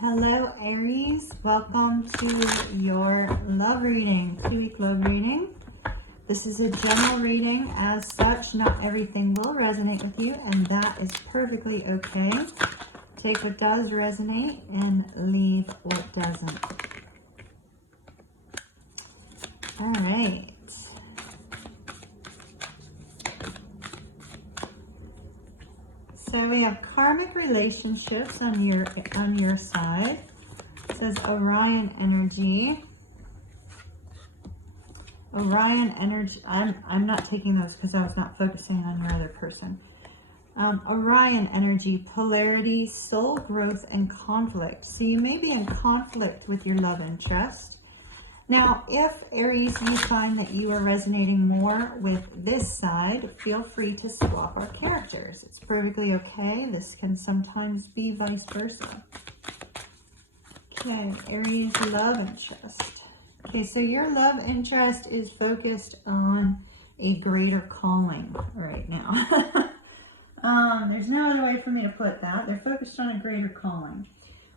Hello Aries, welcome to your love reading, 2-week love reading. This is a general reading. As such, not everything will resonate with you, and that is perfectly okay. Take what does resonate and leave what doesn't. All right. So we have karmic relationships on your side. It says Orion energy. Orion energy. I'm not taking those because I was not focusing on your other person. Orion energy, polarity, soul growth, and conflict. So you may be in conflict with your love interest. Now, if Aries, you find that you are resonating more with this side, feel free to swap our characters. It's perfectly okay. This can sometimes be vice versa. Okay, Aries love interest. Okay, so your love interest is focused on a greater calling right now. There's no other way for me to put that. They're focused on a greater calling.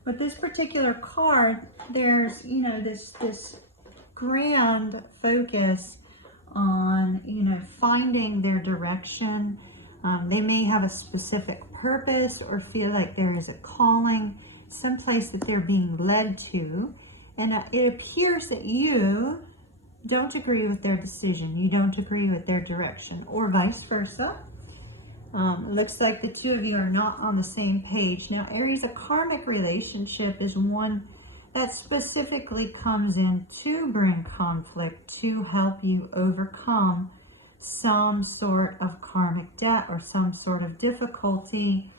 With this particular card, there's, you know, this grand focus on, you know, finding their direction. They may have a specific purpose or feel like there is a calling, someplace that they're being led to. And it appears that you don't agree with their decision. You don't agree with their direction, or vice versa. Looks like the two of you are not on the same page. Now, Aries, a karmic relationship is one that specifically comes in to bring conflict, to help you overcome some sort of karmic debt or some sort of difficulty.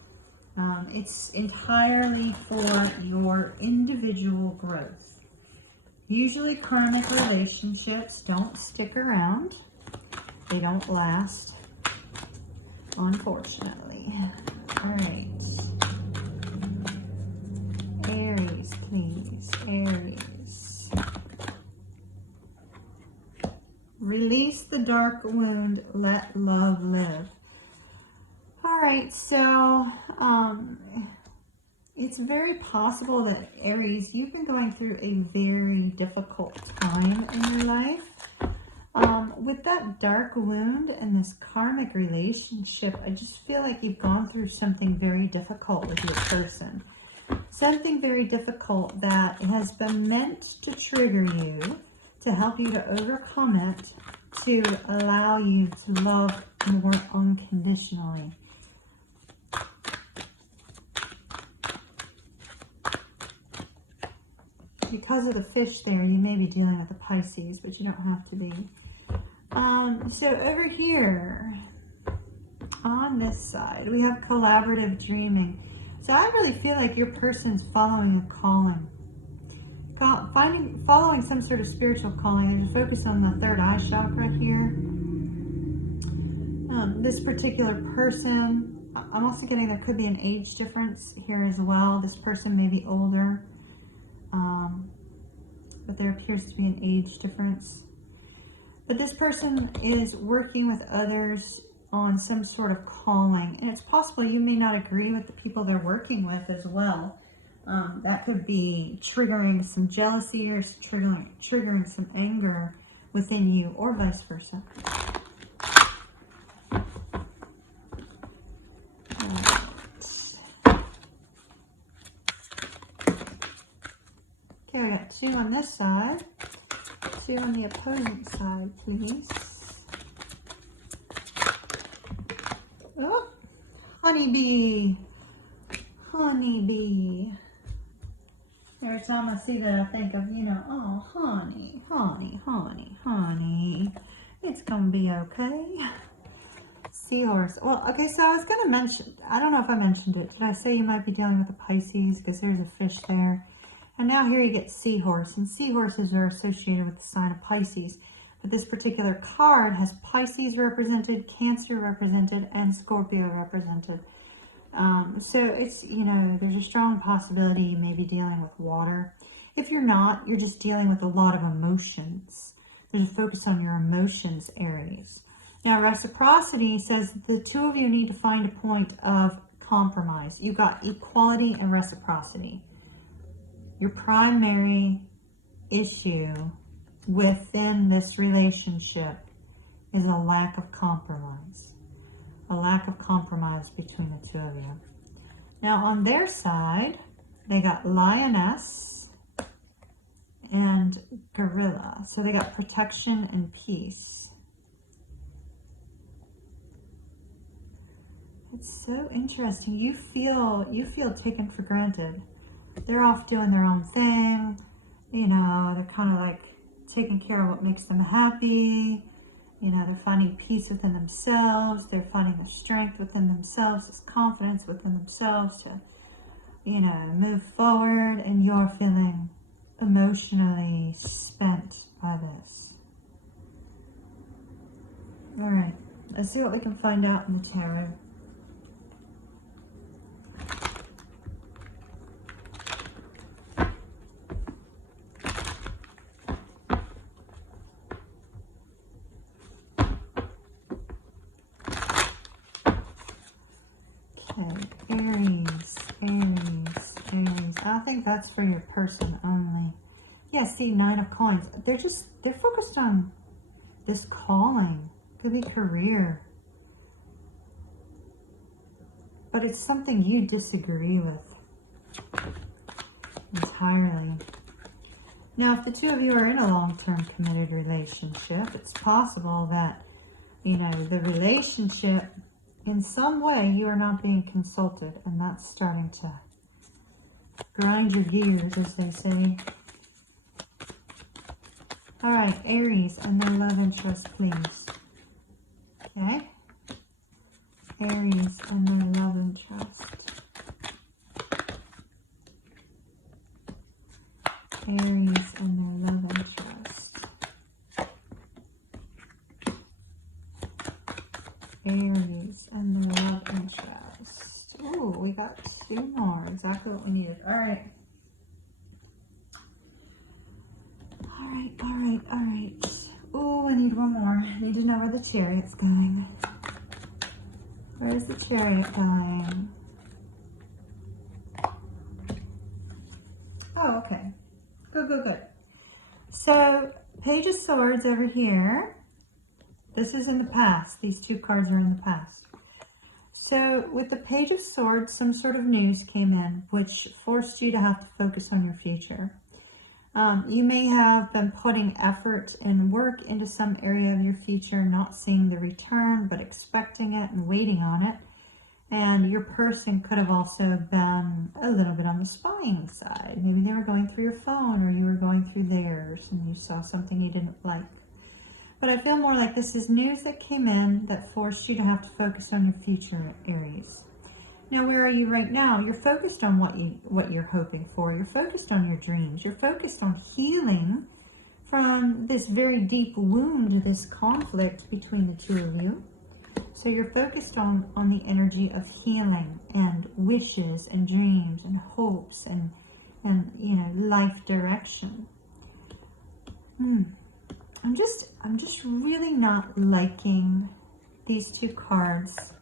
It's entirely for your individual growth. Usually karmic relationships don't stick around. They don't last, unfortunately. All right. Aries, please. Aries. Release the dark wound. Let love live. All right, so it's very possible that Aries, you've been going through a very difficult time in your life. With that dark wound and this karmic relationship, I just feel like you've gone through something very difficult with your person. Something very difficult that has been meant to trigger you, to help you to overcome it, to allow you to love more unconditionally. Because of the fish there, you may be dealing with a Pisces, but you don't have to be. So over here, on this side, we have collaborative dreaming. So I really feel like your person's following a calling. Following some sort of spiritual calling. There's a focus on the third eye chakra here. This particular person, I'm also getting there could be an age difference here as well. This person may be older, but there appears to be an age difference. But this person is working with others on some sort of calling, and it's possible you may not agree with the people they're working with as well. That could be triggering some jealousy or triggering some anger within you, or vice versa. Okay, we got 2 on this side, 2 on the opposing side, please. Oh, honeybee, honeybee. Every time I see that, I think of, you know, oh, honey, honey, honey, honey. It's gonna be okay. Seahorse. Well, okay, so I was gonna mention, I don't know if I mentioned it. Did I say you might be dealing with a Pisces? Because there's a fish there. And now here you get seahorse. And seahorses are associated with the sign of Pisces. But this particular card has Pisces represented, Cancer represented, and Scorpio represented. So it's, you know, there's a strong possibility you may be dealing with water. If you're not, you're just dealing with a lot of emotions. There's a focus on your emotions, Aries. Now, reciprocity says the two of you need to find a point of compromise. You got equality and reciprocity. your primary issue within this relationship is a lack of compromise. A lack of compromise between the two of you. Now on their side, they got Lioness and Gorilla. So they got protection and peace. It's so interesting. You feel taken for granted. They're off doing their own thing. You know, they're kind of like taking care of what makes them happy. You know, they're finding peace within themselves. They're finding the strength within themselves, this confidence within themselves to, you know, move forward. And you're feeling emotionally spent by this. All right, let's see what we can find out in the tarot. Aries. I think that's for your person only. Yeah, see, 9 of Coins. They're focused on this calling. Could be career. But it's something you disagree with entirely. Now, if the two of you are in a long-term committed relationship, it's possible that, you know, the relationship, in some way, you are not being consulted, and that's starting to grind your gears, as they say. All right, Aries and their love interest, please. Okay? Aries and their love interest. Aries and their love interest. Aries and their love interest. Ooh, we got 2 more. Exactly what we needed. All right. All right. Ooh, I need one more. I need to know where the Chariot's going. Where's the Chariot going? Oh, okay. Good. So, Page of Swords over here. This is in the past. These 2 cards are in the past. So with the Page of Swords, some sort of news came in, which forced you to have to focus on your future. You may have been putting effort and work into some area of your future, not seeing the return, but expecting it and waiting on it. And your person could have also been a little bit on the spying side. Maybe they were going through your phone, or you were going through theirs, and you saw something you didn't like. But I feel more like this is news that came in that forced you to have to focus on your future, Aries. Now, where are you right now? You're focused on what you're hoping for. You're focused on your dreams. You're focused on healing from this very deep wound, this conflict between the two of you. So you're focused on the energy of healing and wishes and dreams and hopes and you know, life direction. I'm just really not liking these 2 cards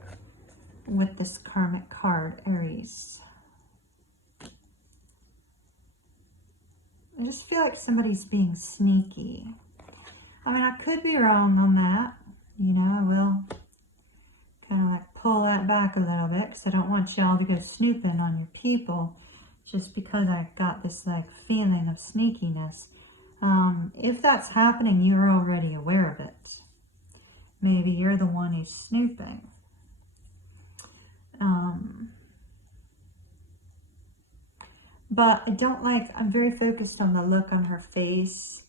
with this karmic card, Aries. I just feel like somebody's being sneaky. I mean, I could be wrong on that. You know, I will kind of like pull that back a little bit, because I don't want y'all to go snooping on your people just because I got this like feeling of sneakiness. If that's happening, you're already aware of it. Maybe you're the one who's snooping. But I don't like, I'm very focused on the look on her face.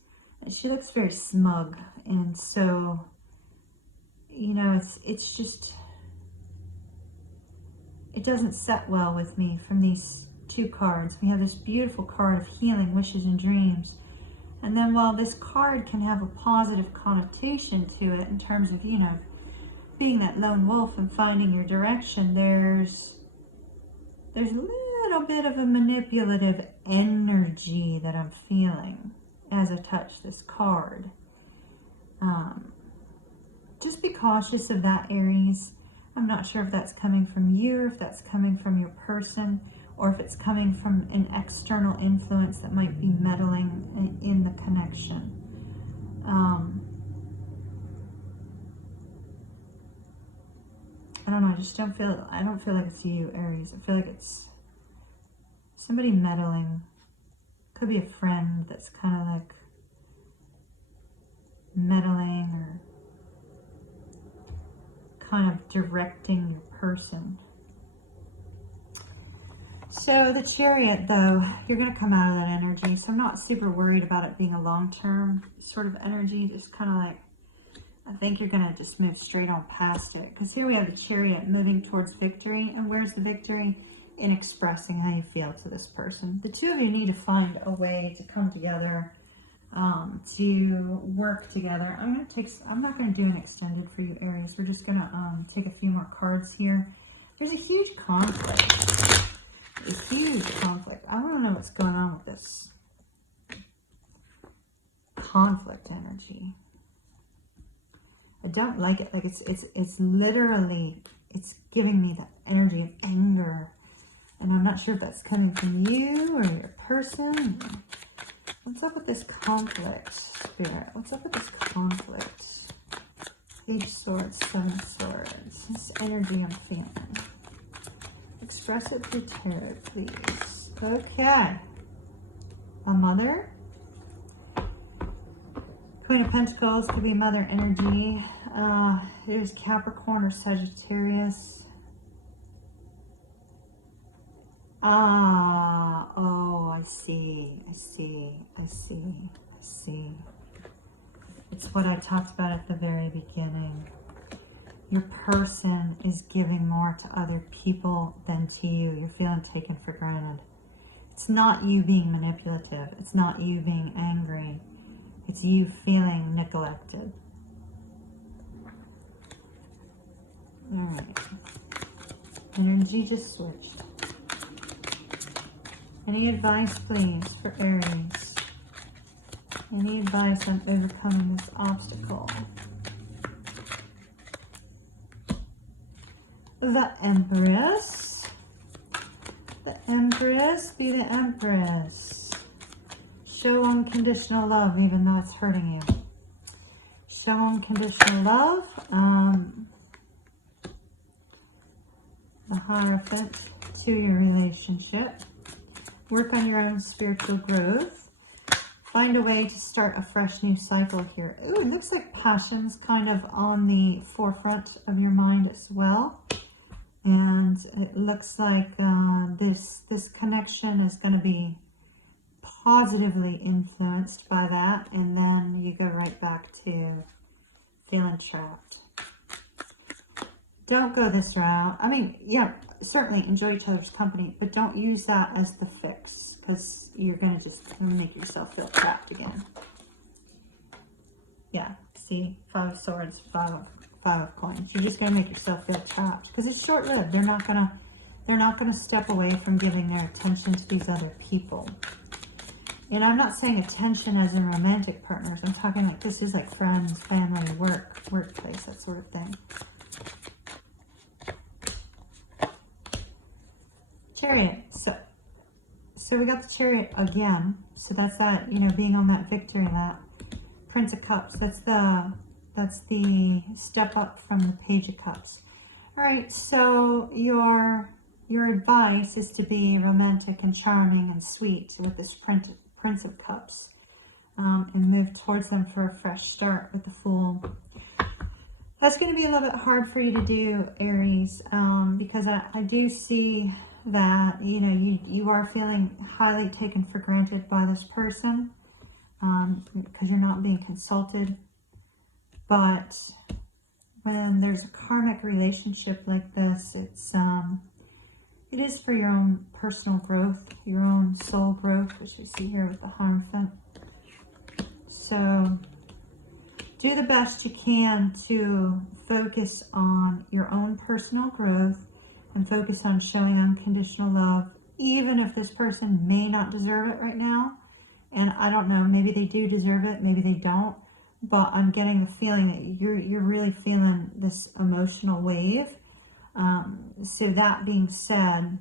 She looks very smug. And so, you know, it's just, it doesn't set well with me from these 2 cards. We have this beautiful card of healing, wishes, and dreams. And then while this card can have a positive connotation to it in terms of, you know, being that lone wolf and finding your direction, there's a little bit of a manipulative energy that I'm feeling as I touch this card. Just be cautious of that, Aries. I'm not sure if that's coming from you or if that's coming from your person. or if it's coming from an external influence that might be meddling in the connection. I don't know, I just don't feel like it's you, Aries. I feel like it's somebody meddling. Could be a friend that's kind of like meddling or kind of directing your person. So the Chariot, though, you're going to come out of that energy. So I'm not super worried about it being a long-term sort of energy. Just kind of like, I think you're going to just move straight on past it. Because here we have the Chariot moving towards victory. And where's the victory? In expressing how you feel to this person. The two of you need to find a way to come together, to work together. I'm not going to do an extended for you, Aries. We're just going to take a few more cards here. There's a huge conflict. A huge conflict. I don't know what's going on with this conflict energy. I don't like it. Like it's literally, it's giving me the energy of anger. And I'm not sure if that's coming from you or your person. What's up with this conflict, Spirit? What's up with this conflict? Page of Swords, Seven of Swords. This energy I'm feeling. Express it through tarot, please. Okay. A mother. Queen of Pentacles could be mother energy. There's Capricorn or Sagittarius. Oh, I see. It's what I talked about at the very beginning. Your person is giving more to other people than to you. You're feeling taken for granted. It's not you being manipulative. It's not you being angry. It's you feeling neglected. All right. Energy just switched. Any advice, please, for Aries? Any advice on overcoming this obstacle? The Empress. The Empress, be the Empress. Show unconditional love even though it's hurting you. Show unconditional love. The Hierophant to your relationship. Work on your own spiritual growth. Find a way to start a fresh new cycle here. Ooh, it looks like passion's kind of on the forefront of your mind as well. And it looks like this connection is going to be positively influenced by that. And then you go right back to feeling trapped. Don't go this route. I mean, yeah, certainly enjoy each other's company, but don't use that as the fix, because you're going to just make yourself feel trapped again. Yeah, see, Five of Swords, Five of Coins. You're just going to make yourself feel trapped, because it's short-lived. They're not going to step away from giving their attention to these other people. And I'm not saying attention as in romantic partners. I'm talking like this is like friends, family, workplace, that sort of thing. Chariot. So we got the Chariot again. So that's that, you know, being on that victory lap. Prince of Cups. That's the step up from the Page of Cups. All right. So your advice is to be romantic and charming and sweet with this Prince of Cups, and move towards them for a fresh start with the Fool. That's going to be a little bit hard for you to do, Aries, because I do see that, you know, you are feeling highly taken for granted by this person, because you're not being consulted. But when there's a karmic relationship like this, it is for your own personal growth, your own soul growth, which we see here with the Hierophant. So do the best you can to focus on your own personal growth and focus on showing unconditional love, even if this person may not deserve it right now. And I don't know, maybe they do deserve it, maybe they don't. But I'm getting the feeling that you're really feeling this emotional wave. So that being said,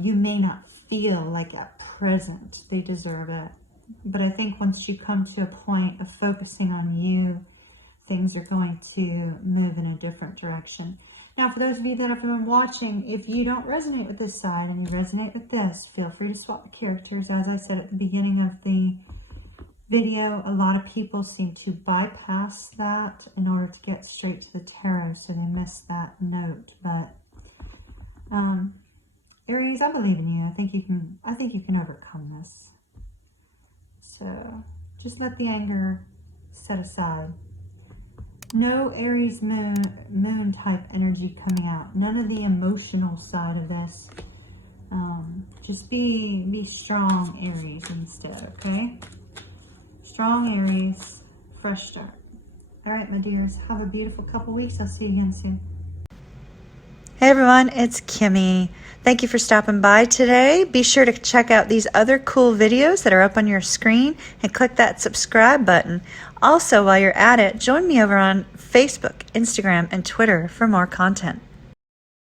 You may not feel like at present they deserve it. But I think once you come to a point of focusing on you, things are going to move in a different direction. Now, for those of you that have been watching, if you don't resonate with this side and you resonate with this, feel free to swap the characters. As I said at the beginning of the video, a lot of people seem to bypass that in order to get straight to the tarot, so they miss that note. But Aries, I believe in you. I think you can overcome this. So just let the anger set aside. No Aries moon type energy coming out. None of the emotional side of this. Just be strong, Aries, instead, okay? Strong Aries, fresh start. All right, my dears, have a beautiful couple weeks. I'll see you again soon. Hey everyone, it's Kimmy. Thank you for stopping by today. Be sure to check out these other cool videos that are up on your screen and click that subscribe button. Also, while you're at it, join me over on Facebook, Instagram, and Twitter for more content.